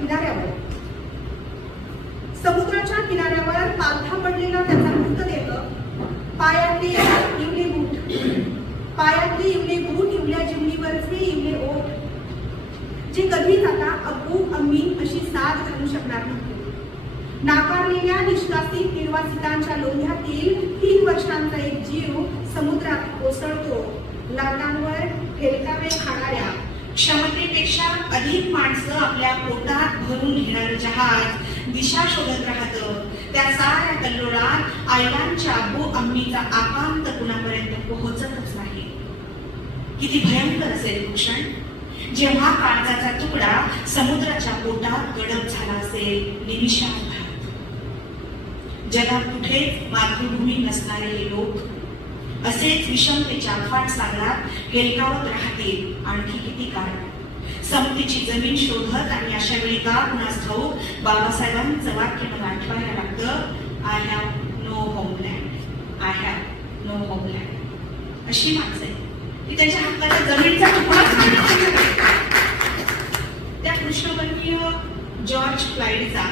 किनाऱ्यावर. समुद्राच्या किनाऱ्यावर पालथा पडलेला त्याचा मृतदेह पायातले इवले बूट. पायातले इवले बूट इवल्या जिमणीवरचे इवले ओठ. जे कधीच आता अबू अम्मी अशी साथ घालू शकणार नाही. नाकारलेल्या निष्कासित निर्वासितांच्या लोंढ्यातील तीन वर्षांचा एक जीव समुद्रात कोसळतो. लाटांवर फेलकावे खाणाऱ्या क्षमतेपेक्षा अधिक माणसं आपल्या पोटात भरून घेणारं जहाज दिशा शोधत राहतं. त्या साऱ्या कल्लोळात आयलांच्या बो अम्मीचा आकांत कुणापर्यंत पोहोचतच नाही. किती भयंकर असेल क्षण जेव्हा काळजाचा तुकडा समुद्राच्या पोटात गडप झाला असेल निमिषात जगात कुठेच मातृभूमी नसणारे लोक असेच विषमतेच्या अफाट सागरात हेलकावत राहतील. आणखी किती काळ समतेची जमीन शोधत आणि अशा वेळी का कुणास ठाऊक? बाबासाहेबांचं वाक्य मला आठवायला लागतं I have no homeland I have no homeland अशी माणसं आहे ती त्याच्या हाताला जमीनचा तुकडा त्या कृष्णवर्गीय जॉर्ज फ्लाईडचा